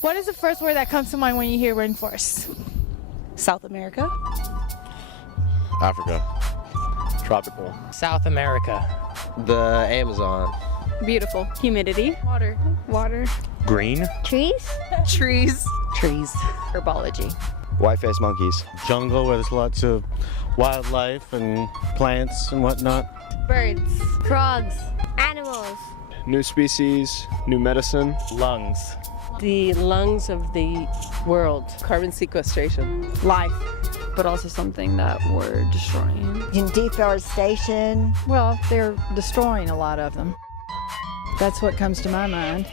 What is the first word that comes to mind when you hear rainforest? South America. Africa. Tropical. South America. The Amazon. Beautiful. Humidity. Water. Water. Green. Trees? Trees. Trees. Herbology. White-faced monkeys. Jungle where there's lots of wildlife and plants and whatnot. Birds. Frogs. Animals. New species, new medicine. Lungs. The lungs of the world. Carbon sequestration. Life. But also something that we're destroying. In deforestation. Well, they're destroying a lot of them. That's what comes to my mind.